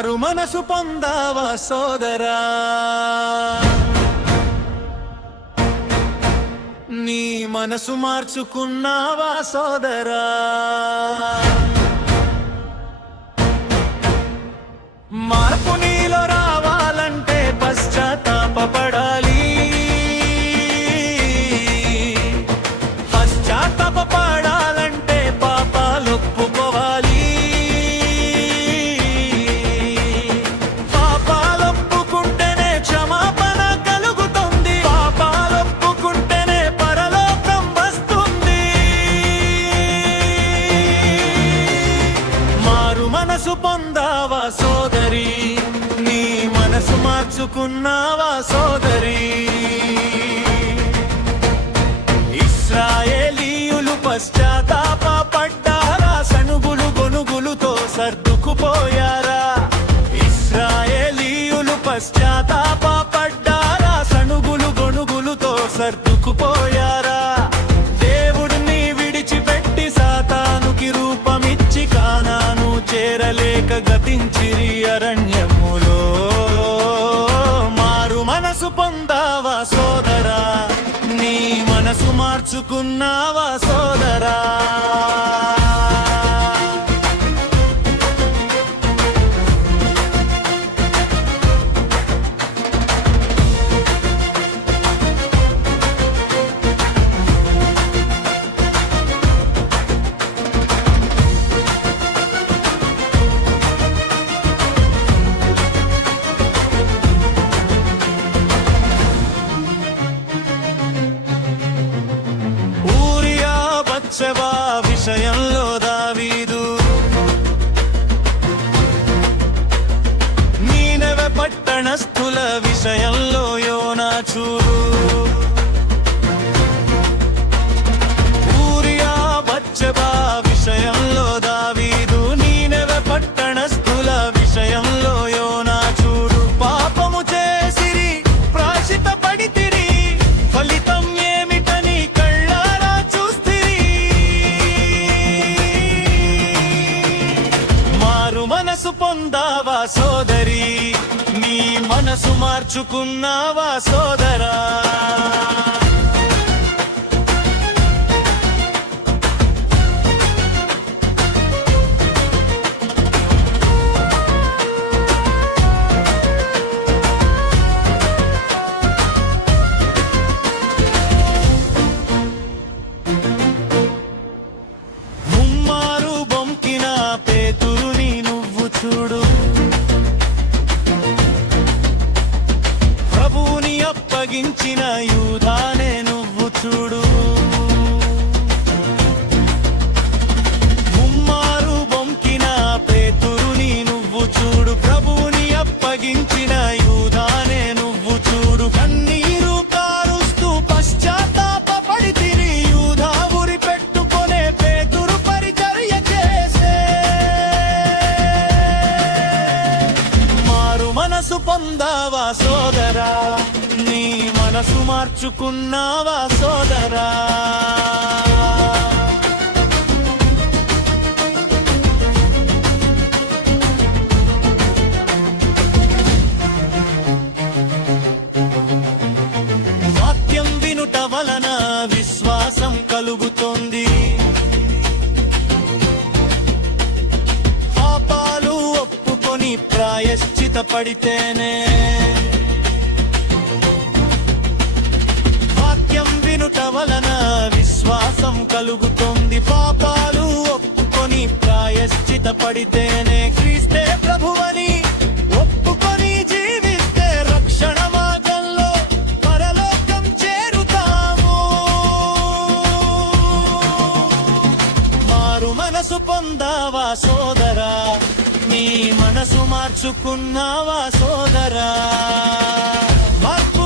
మారు మనసు పొందావా సోదరా, నీ మనసు మార్చుకున్నావా సోదరా. మార్పు నీలో రావాలంటే పశ్చాత్తాపపడాలి. పశ్చాత్తాపపడాలంటే పాపాలొప్పుకోవాలి. పాపాలొప్పుకుంటేనే క్షమాపణ కలుగుతుంది. పాపాలొప్పుకుంటేనే పరలోకం వస్తుంది. మారు మనసు పొందావా సోదరి, నీ మనసు మార్చుకున్నావా సోదరి. ఇశ్రాయేలీయులు పశ్చాత్తాపపడ్డారా, సణుగులు గొనుగులుతో సర్దుకుపోయారా. ఇశ్రాయేలీయులు పశ్చాత్తాపపడ్డారా, సణుగులు గొనుగులుతో సర్దుకుపోయారా. దేవుడిని విడిచిపెట్టి సాతానుకి రూపమిచ్చి కానాను చేరలేక గతించిరి అరణ్యములో. మారు మనసు పొందావా సోదరా, నీ మనసు మార్చుకున్నావా సోదరా. బత్షెబా విషయంలో దావీదు, నీనెవె పట్టణస్థుల విషయంలో యోనా చూడు. ఊరియా బత్షెబా విషయంలో దావీదు, నీనెవె పట్టణస్థుల విషయంలో యోనా చూడు. పాపము చేసిరి, ప్రాయశ్చిత్త పడితిరి, ఫలితం ఏమిటని కళ్ళారా చూస్తిరి. మారు మనసు పొందావా సోదరి, నీ మనసు మార్చుకున్నావా సోదరా. ముమ్మారు బొంకిన పేతురుని నువ్వు చూడు. ప్రభువుని అప్పగించిన యూదానే నువ్వు చూడు. ముమ్మారు బొంకిన పేతురుని నువ్వు చూడు. ప్రభువుని అప్పగించిన యూదానే నువ్వు చూడు. కన్నీరు కారుస్తూ పశ్చాత్తాపపడితిరి, యూదా ఉరి పెట్టుకొనే పేతురు పరిచర్య చేసే. మారు మనసు పొందావా సోదరా, నీ మనసు మార్చుకున్నావా సోదరా. వాక్యం వినుట వలన విశ్వాసం కలుగుతుంది. పాపాలు ఒప్పుకొని ప్రాయశ్చిత పడితేనే. వాక్యం వినుట వలన విశ్వాసం కలుగుతుంది. పాపాలు ఒప్పుకొని ప్రాయశ్చిత పడితేనే. క్రీస్తే ప్రభువని ఒప్పుకొని జీవిస్తే రక్షణ మార్గంలో పరలోకం చేరుతాము. మారు మనసు పొందావా సోదరా, నీ మనసు మార్చుకున్నావా సోదరా. మార్పు